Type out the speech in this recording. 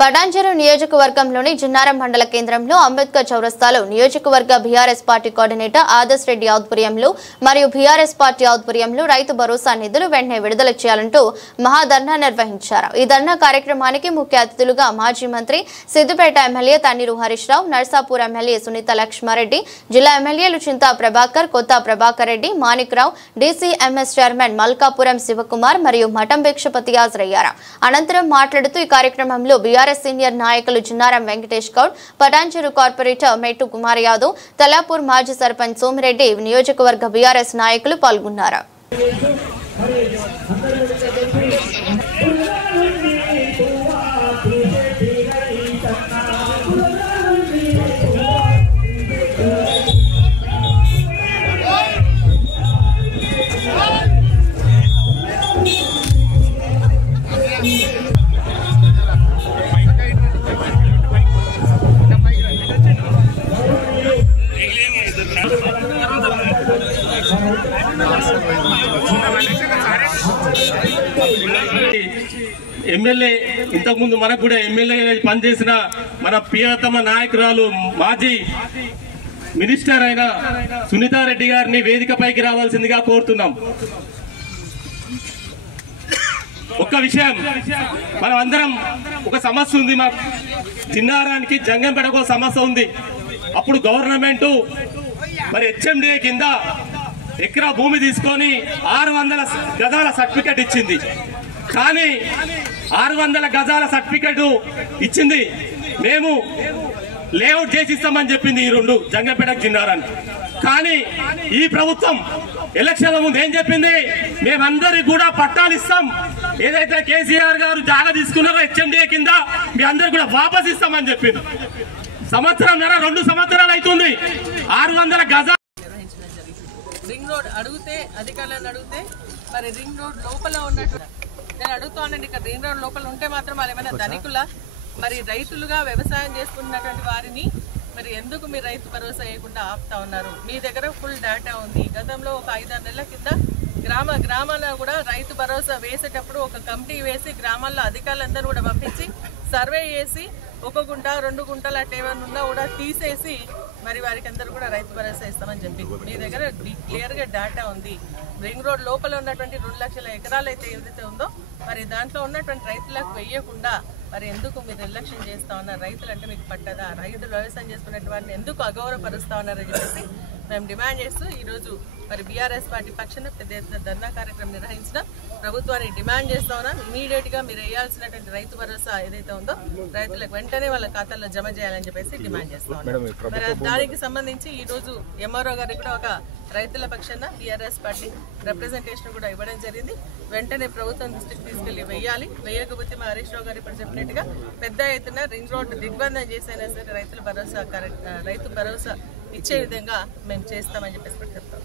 పటాన్చెరు నియోజకవర్గంలోని జిన్నారం మండల కేంద్రంలో అంబేద్కర్ చౌరస్తాలో నియోజకవర్గ BRS party coordinator Adarsh Reddy ఆధ్వర్యంలో మరియు బీఆర్ఎస్ పార్టీ ఆధ్వర్యంలో రైతు భరోసా నిధులు వెంటనే విడుదల చేయాలంటూ మహాధర్నా నిర్వహించారు। ఈ ధర్నా కార్యక్రమానికి ముఖ్య అతిథులుగా మాజీ మంత్రి సిద్దిపేట ఎమ్మెల్యే తన్నీరు హరీష్ రావు, నర్సాపూర్ ఎమ్మెల్యే సునీత లక్ష్మారెడ్డి, జిల్లా ఎమ్మెల్యేలు చింతా ప్రభాకర్, కొత్త ప్రభాకర్ రెడ్డి, మాణిక్ రావు, డీసీఎంఎస్ చైర్మన్ మల్కాపురం శివకుమార్ మరియు మఠం భిక్షపతి హాజరయ్యారు। అనంతరం మాట్లాడుతూ ఈ కార్యక్రమంలో సీనియర్ నాయకులు జిన్నారం వెంకటేష్ గౌడ్, పటాన్చెరు కార్పొరేటర్ మెట్టు కుమార్ యాదవ్, తలాపూర్ మాజీ సర్పంచ్ సోమిరెడ్డి, నియోజకవర్గ బీఆర్ఎస్ నాయకులు పాల్గొన్నారు। ఎమ్మెల్యే ఇంతకు ముందు మనకు కూడా ఎమ్మెల్యే పనిచేసిన మన ప్రియతమ నాయకురాలు మాజీ మినిస్టర్ అయిన సునీతారెడ్డి గారిని వేదికపైకి రావాల్సిందిగా కోరుతున్నాం। ఒక్క విషయం, మనం అందరం ఒక సమస్య ఉంది, మా చిన్నారానికి జంగంపేటకు సమస్య ఉంది। అప్పుడు గవర్నమెంట్ మరి హెచ్ఎండిఏ కింద ఎకరా భూమి తీసుకొని 600 గజాల సర్టిఫికెట్ ఇచ్చింది। కానీ 600 గజాల సర్టిఫికెట్ ఇచ్చింది, మేము లేఅవుట్ చేసి ఇస్తామని చెప్పింది ఈ రెండు జంగంపేట జిన్నారాన్ని। కానీ ఈ ప్రభుత్వం ఎలక్షన్ల ముందు ఏం చెప్పింది, మేమందరికి కూడా పట్టాలు ఇస్తాం, ఏదైతే కేసీఆర్ గారు జాగా తీసుకున్నారో హెచ్ఎండిఏ కింద మీ అందరు కూడా వాపస్ ఇస్తామని చెప్పింది। సంవత్సరం 2 సంవత్సరాలు అవుతుంది, 600 గజాలు రింగ్ రోడ్ అడిగితే అధికారులను అడిగితే మరి రింగ్ రోడ్ లోపల ఉన్నట్టు నేను అడుగుతానండి, ఇక్కడ రింగ్ రోడ్ లోపల ఉంటే మాత్రం వాళ్ళు ఏమైనా ధనికుల, మరి రైతులుగా వ్యవసాయం చేసుకున్నటువంటి వారిని మరి ఎందుకు మీరు రైతు భరోసా వేయకుండా ఆపుతా ఉన్నారు? మీ దగ్గర ఫుల్ డేటా ఉంది। గతంలో ఒక 5-6 నెలల కింద గ్రామాల్లో కూడా రైతు భరోసా వేసేటప్పుడు ఒక కమిటీ వేసి గ్రామాల్లో అధికారులందరూ కూడా పంపించి సర్వే చేసి 1 గుంట 2 గుంటలు అట్లా ఏమైనా ఉన్నా కూడా తీసేసి మరి వారికి అందరూ కూడా రైతు భరోసా ఇస్తామని చెప్పి మీ దగ్గర క్లియర్గా డేటా ఉంది। రింగ్ రోడ్ లోపల ఉన్నటువంటి 2 లక్షల ఎకరాలు అయితే ఏదైతే ఉందో మరి దాంట్లో ఉన్నటువంటి రైతులకు వెయ్యకుండా మరి ఎందుకు మీరు నిర్లక్ష్యం చేస్తా ఉన్నారు? రైతులు అంటే మీకు పట్టదా? రైతులు వ్యవసాయం చేసుకునే వారిని ఎందుకు అగౌరవపరుస్తా ఉన్నారని చెప్పేసి మేము డిమాండ్ చేస్తూ ఈరోజు మరి బీఆర్ఎస్ పార్టీ పక్షాన పెద్ద ఎత్తున ధర్నా కార్యక్రమం నిర్వహించిన ప్రభుత్వాన్ని డిమాండ్ చేస్తా ఉన్నాం। ఇమీడియట్ గా మీరు వేయాల్సినటువంటి రైతు భరోసా ఏదైతే ఉందో రైతులకు వెంటనే వాళ్ళ ఖాతాల్లో జమ చేయాలని చెప్పేసి డిమాండ్ చేస్తా ఉన్నాం। మరి దానికి సంబంధించి ఈ రోజు ఎంఆర్ఓ గారికి కూడా ఒక రైతుల పక్షాన బీఆర్ఎస్ పార్టీ రిప్రజెంటేషన్ కూడా ఇవ్వడం జరిగింది। వెంటనే ప్రభుత్వం దృష్టికి తీసుకెళ్లి వేయాలి, వేయకపోతే మా హరీష్ రావు గారు ఇప్పుడు చెప్పినట్టుగా పెద్ద ఎత్తున రింగ్ రోడ్ దిగ్బంధం చేసైనా సరే రైతు భరోసా ఇచ్చే విధంగా మేము చేస్తామని చెప్పేసి చెప్తాం।